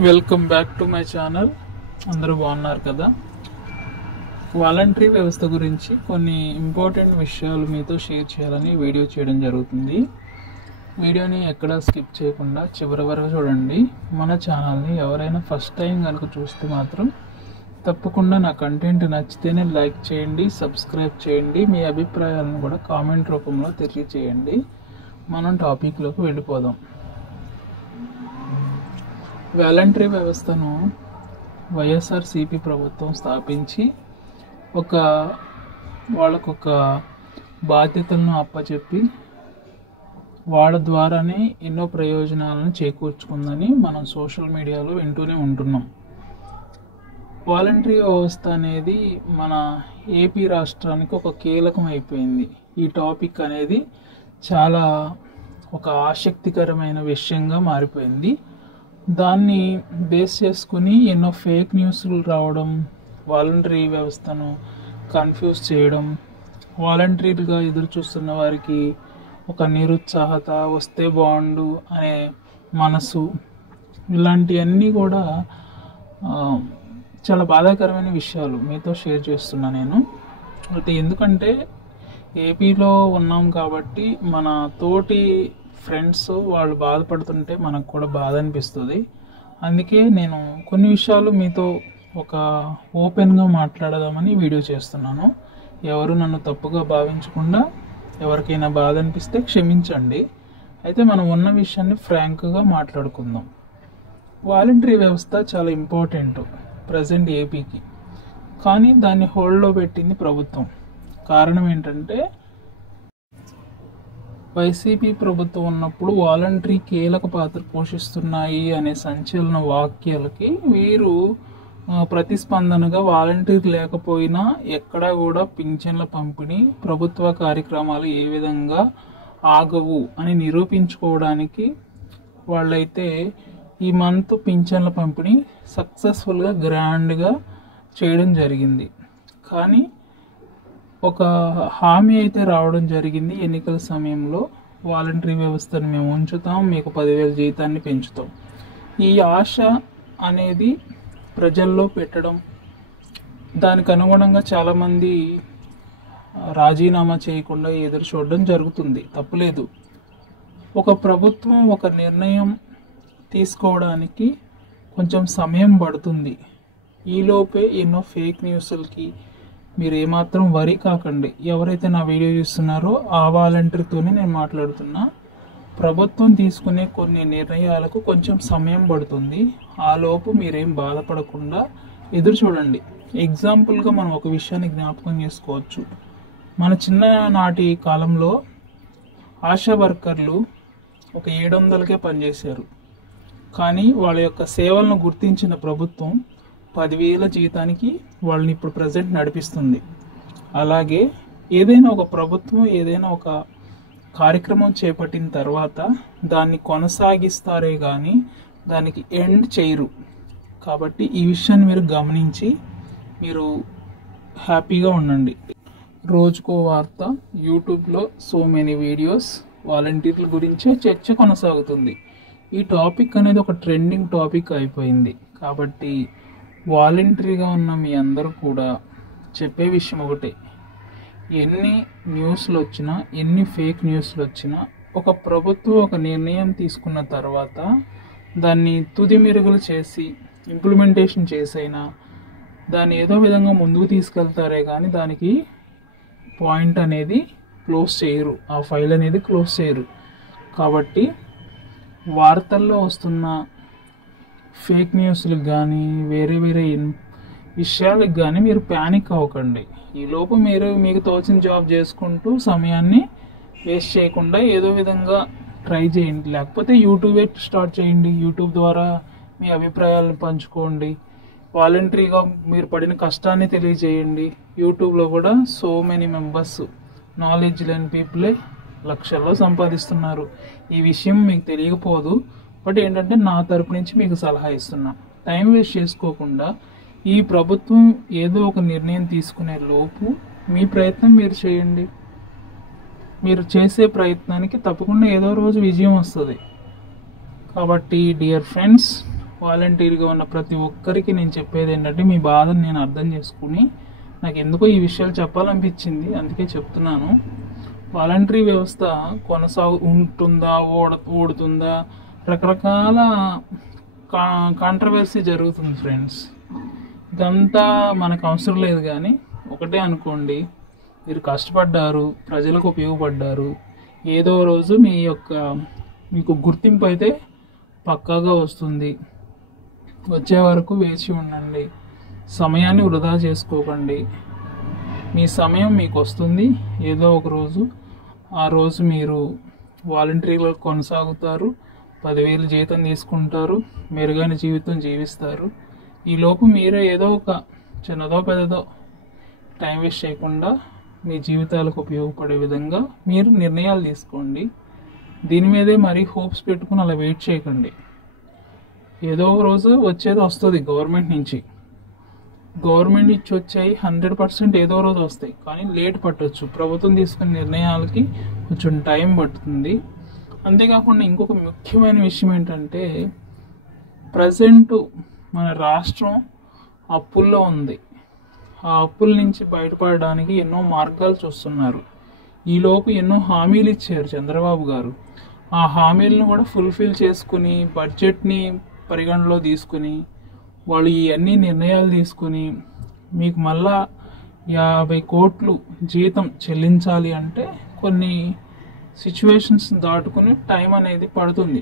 Welcome back to my channel. అందరూ బాగున్నారు కదా. వాలంటరీ వ్యవస్థ గురించి కొన్ని ఇంపార్టెంట్ విషయాలు మీతో షేర్ చేయాలని వీడియో చేయడం జరుగుతుంది. వీడియోని ఎక్కడా స్కిప్ చేయకుండా చివరి వరకు చూడండి. మన ఛానల్ని ఎవరైనా ఫస్ట్ టైం కనుక చూస్తే మాత్రం తప్పకుండా నా కంటెంట్ నచ్చితేనే లైక్ చేయండి, సబ్స్క్రైబ్ చేయండి. మీ అభిప్రాయాలను కూడా కామెంట్ రూపంలో తెలియచేయండి. మనం టాపిక్లోకి వెళ్ళిపోదాం. వాలంటరీ వ్యవస్థను వైఎస్ఆర్సీపీ ప్రభుత్వం స్థాపించి వాళ్ళకొక బాధ్యతలను అప్పచెప్పి వాళ్ళ ద్వారానే ఎన్నో ప్రయోజనాలను చేకూర్చుకుందని మనం సోషల్ మీడియాలో వింటూనే ఉంటున్నాం. వాలంటరీ వ్యవస్థ అనేది మన ఏపీ రాష్ట్రానికి ఒక కీలకం అయిపోయింది. ఈ టాపిక్ అనేది చాలా ఒక ఆసక్తికరమైన విషయంగా మారిపోయింది. దాన్ని బేస్ చేసుకుని ఎన్నో ఫేక్ న్యూస్లు రావడం, వాలంటరీ వ్యవస్థను కన్ఫ్యూజ్ చేయడం, వాలంటరీగా ఎదురు చూస్తున్న వారికి ఒక నిరుత్సాహత, వస్తే బాగుండు అనే మనసు, ఇలాంటివన్నీ కూడా చాలా బాధాకరమైన విషయాలు మీతో షేర్ చేస్తున్నా నేను. అయితే ఎందుకంటే ఏపీలో ఉన్నాం కాబట్టి మన తోటి ఫ్రెండ్స్ వాళ్ళు బాధపడుతుంటే మనకు కూడా బాధ అనిపిస్తుంది. అందుకే నేను కొన్ని విషయాలు మీతో ఒక ఓపెన్గా మాట్లాడదామని వీడియో చేస్తున్నాను. ఎవరు నన్ను తప్పుగా భావించకుండా, ఎవరికైనా బాధ అనిపిస్తే క్షమించండి. అయితే మనం ఉన్న విషయాన్ని ఫ్రాంక్గా మాట్లాడుకుందాం. వాలంటరీ వ్యవస్థ చాలా ఇంపార్టెంట్ ప్రజెంట్ ఏపీకి, కానీ దాన్ని హోల్డ్లో పెట్టింది ప్రభుత్వం. కారణం ఏంటంటే వైసీపీ ప్రభుత్వం ఉన్నప్పుడు వాలంటరీ కీలక పాత్ర పోషిస్తున్నాయి అనే సంచలన వాక్యాలకి వీరు ప్రతిస్పందనగా వాలంటీర్ లేకపోయినా ఎక్కడా కూడా పింఛన్ల పంపిణీ, ప్రభుత్వ కార్యక్రమాలు ఏ విధంగా ఆగవు అని నిరూపించుకోవడానికి వాళ్ళైతే ఈ మంత్ పింఛన్ల పంపిణీ సక్సెస్ఫుల్గా గ్రాండ్గా చేయడం జరిగింది. కానీ ఒక హామీ అయితే రావడం జరిగింది ఎన్నికల సమయంలో, వాలంటరీ వ్యవస్థను మేము ఉంచుతాం, మీకు 10,000 జీతాన్ని పెంచుతాం. ఈ ఆశ అనేది ప్రజల్లో పెట్టడం, దానికి అనుగుణంగా చాలామంది రాజీనామా చేయకుండా ఎదురు చూడడం జరుగుతుంది. తప్పులేదు. ఒక ప్రభుత్వం ఒక నిర్ణయం తీసుకోవడానికి కొంచెం సమయం పడుతుంది. ఈలోపే ఎన్నో ఫేక్ న్యూస్లకి మీరు ఏమాత్రం వరి కాకండి. ఎవరైతే నా వీడియో చూస్తున్నారో ఆ వాలంటీర్తోనే నేను మాట్లాడుతున్నా. ప్రభుత్వం తీసుకునే కొన్ని నిర్ణయాలకు కొంచెం సమయం పడుతుంది. ఆ లోపు మీరేం బాధపడకుండా ఎదురు చూడండి. ఎగ్జాంపుల్గా మనం ఒక విషయాన్ని జ్ఞాపకం చేసుకోవచ్చు. మన చిన్ననాటి కాలంలో ఆశా వర్కర్లు ఒక 700కే పనిచేశారు. కానీ వాళ్ళ యొక్క సేవలను గుర్తించిన ప్రభుత్వం 10,000 జీతానికి వాళ్ళని ఇప్పుడు ప్రజెంట్ నడిపిస్తుంది. అలాగే ఏదైనా ఒక ప్రభుత్వం ఏదైనా ఒక కార్యక్రమం చేపట్టిన తర్వాత దాన్ని కొనసాగిస్తారే కానీ దానికి ఎండ్ చేయరు. కాబట్టి ఈ విషయాన్ని మీరు గమనించి మీరు హ్యాపీగా ఉండండి. రోజుకో వార్త, యూట్యూబ్లో సో మెనీ వీడియోస్ వాలంటీర్ల గురించే చర్చ కొనసాగుతుంది. ఈ టాపిక్ అనేది ఒక ట్రెండింగ్ టాపిక్ అయిపోయింది. కాబట్టి వాలంటరీగా ఉన్న మీ అందరూ కూడా చెప్పే విషయం ఒకటే, ఎన్ని న్యూస్లు వచ్చినా, ఎన్ని ఫేక్ న్యూస్లు వచ్చినా, ఒక ప్రభుత్వం ఒక నిర్ణయం తీసుకున్న తర్వాత దాన్ని తుది మెరుగులు చేసి ఇంప్లిమెంటేషన్ చేసైనా దాన్ని ఏదో విధంగా ముందుకు తీసుకెళ్తారే కానీ దానికి పాయింట్ అనేది క్లోజ్ చేయరు, ఆ ఫైల్ అనేది క్లోజ్ చేయరు. కాబట్టి వార్తల్లో వస్తున్న ఫేక్ న్యూస్లకు కానీ వేరే విషయాలకు కానీ మీరు ప్యానిక్ అవ్వకండి. ఈలోపు మీరు మీకు తోచిన జాబ్ చేసుకుంటూ సమయాన్ని వేస్ట్ చేయకుండా ఏదో విధంగా ట్రై చేయండి. లేకపోతే యూట్యూబే స్టార్ట్ చేయండి. యూట్యూబ్ ద్వారా మీ అభిప్రాయాలను పంచుకోండి. వాలంటరీగా మీరు పడిన కష్టాన్ని తెలియజేయండి. యూట్యూబ్లో కూడా సో మెనీ మెంబర్స్, నాలెడ్జ్ లేని పీపులే లక్షల్లో సంపాదిస్తున్నారు. ఈ విషయం మీకు తెలియకపోదు. బట్ ఏంటంటే నా తరపు నుంచి మీకు సలహా ఇస్తున్నా. టైం వేస్ట్ చేసుకోకుండా ఈ ప్రభుత్వం ఏదో ఒక నిర్ణయం తీసుకునే లోపు మీ ప్రయత్నం మీరు చేయండి. మీరు చేసే ప్రయత్నానికి తప్పకుండా ఏదో రోజు విజయం వస్తుంది. కాబట్టి డియర్ ఫ్రెండ్స్, వాలంటీర్గా ఉన్న ప్రతి ఒక్కరికి నేను చెప్పేది ఏంటంటే, మీ బాధను నేను అర్థం చేసుకుని నాకు ఎందుకో ఈ విషయాలు చెప్పాలనిపించింది, అందుకే చెప్తున్నాను. వాలంటరీ వ్యవస్థ ఉంటుందా, ఓడుతుందా, రకరకాల కాంట్రవర్సీ జరుగుతుంది ఫ్రెండ్స్. ఇదంతా మనకు అవసరం లేదు, కానీ ఒకటే అనుకోండి, మీరు కష్టపడ్డారు, ప్రజలకు ఉపయోగపడ్డారు, ఏదో రోజు మీకు గుర్తింపు అయితే పక్కాగా వస్తుంది. వచ్చే వరకు వేచి ఉండండి, సమయాన్ని వృధా చేసుకోకండి. మీ సమయం మీకు వస్తుంది ఏదో ఒక రోజు. ఆ రోజు మీరు వాలంటీర్గా కొనసాగుతారు, 10,000 జీతం తీసుకుంటారు, మెరుగైన జీవితం జీవిస్తారు. ఈలోపు మీరే ఏదో ఒక చిన్నదో పెద్దదో టైం వేస్ట్ చేయకుండా మీ జీవితాలకు ఉపయోగపడే విధంగా మీరు నిర్ణయాలు తీసుకోండి. దీని మీదే మరీ హోప్స్ పెట్టుకుని అలా వెయిట్ చేయకండి. ఏదో ఒక రోజు వచ్చేది వస్తుంది. గవర్నమెంట్ నుంచి వచ్చాయి 100% ఏదో రోజు వస్తాయి, కానీ లేట్ పట్టవచ్చు. ప్రభుత్వం తీసుకునే నిర్ణయాలకి కొంచెం టైం పడుతుంది. అంతేకాకుండా ఇంకొక ముఖ్యమైన విషయం ఏంటంటే, ప్రజెంట్ మన రాష్ట్రం అప్పుల్లో ఉంది. ఆ అప్పుల నుంచి బయటపడడానికి ఎన్నో మార్గాలు చూస్తున్నారు. ఈలోపు ఎన్నో హామీలు ఇచ్చారు చంద్రబాబు గారు. ఆ హామీలను కూడా ఫుల్ఫిల్ చేసుకుని, బడ్జెట్ని పరిగణలో తీసుకుని, వాళ్ళు ఇవన్నీ నిర్ణయాలు తీసుకుని మీకు మళ్ళా 50 కోట్లు జీతం చెల్లించాలి అంటే కొన్ని సిచ్యువేషన్స్ దాటుకుని టైం అనేది పడుతుంది.